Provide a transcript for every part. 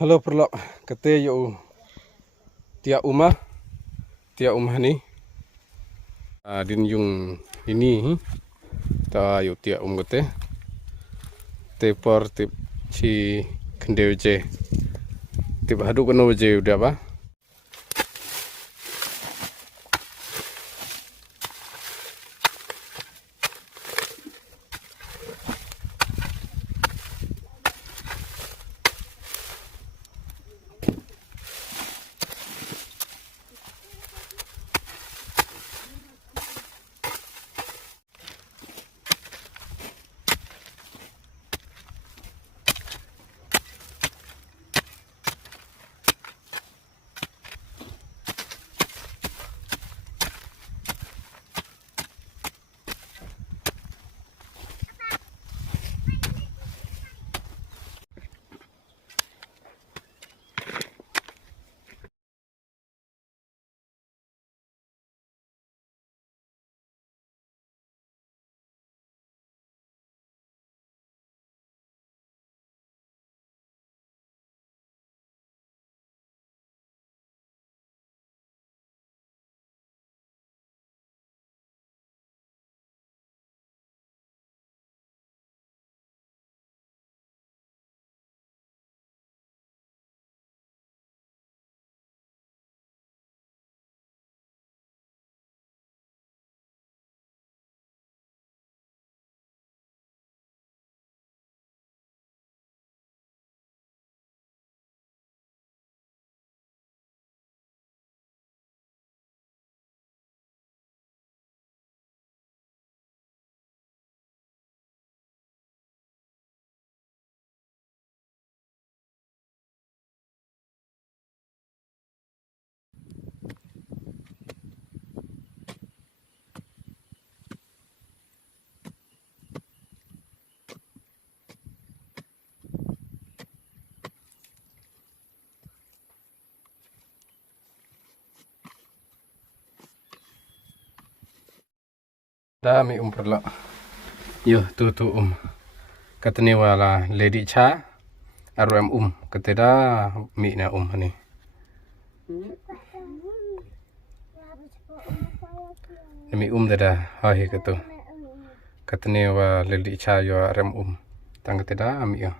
Halo perlok kata yo tiap umah ni din yung ini ta yo tiap kata te por tip ci kendeu je tip hadu kono je udah ba dah mi perlok yo tu kata ni wala lady cha arum kata dah mi na ni mi dah hai kata ni wa lady cha yo arum tang kata dah mi yo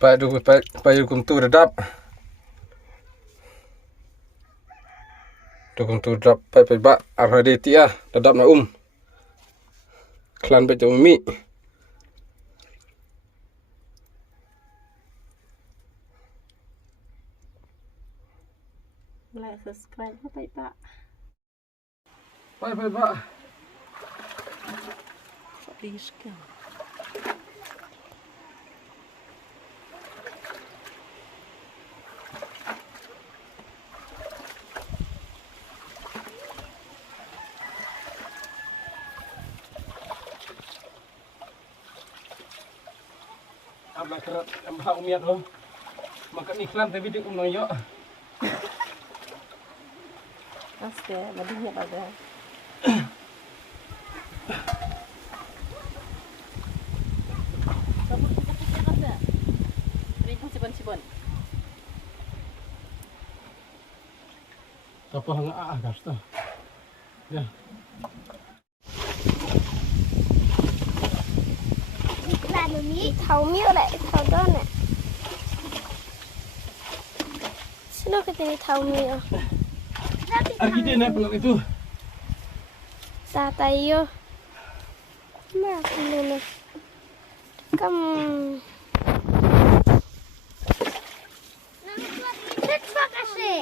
Pak kum tu redap. Tu kum tu redap pak ba arade tia redap na Klan pe mi. Like, subscribe apa Pak? Pak ba. Please go. Abang kerat ambah umiat lo. Makan iklan tapi di nang yo. Aste, madinya pada. Sabun kita kada. Rin sibon-sibon. Apa hang gas tu. Ya. Mì thầu miêu lại thầu đó nè xin lỗi cái gì thầu miêu Kita nak peluk itu. ta tay vô mà nè cầm Terima kasih.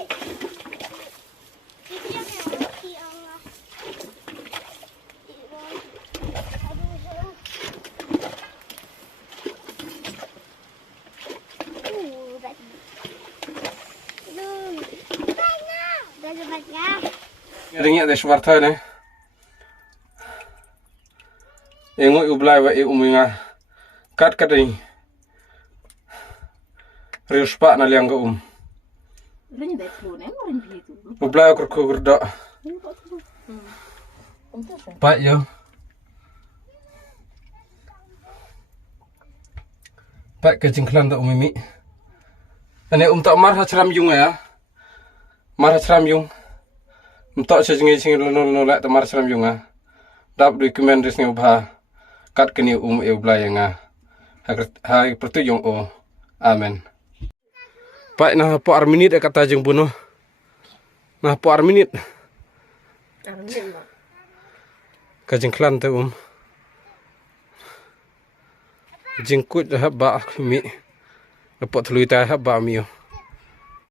Ringgit deh Swarta nih. Engoi ublai wa uminga. Kat ni. Rius pak na liang ga Rin dai flu ne rin bitu. Ublai kur kurda. Pak yo. Pak ke jingklan da umimi. Ane tak mar hachram yung ya. Mar hachram yung. Tak sejingi sing no la ta mar hachram yung ah. Dap dokumen ris ni ubha. Kat kini e ublai nga. Hai pertu yung o. Amen. Pak na po arminit e kata jeng bunuh. Nah po arminit. Kajengklan tu jengkut dah ba mi. Dapat telui tai ba mi.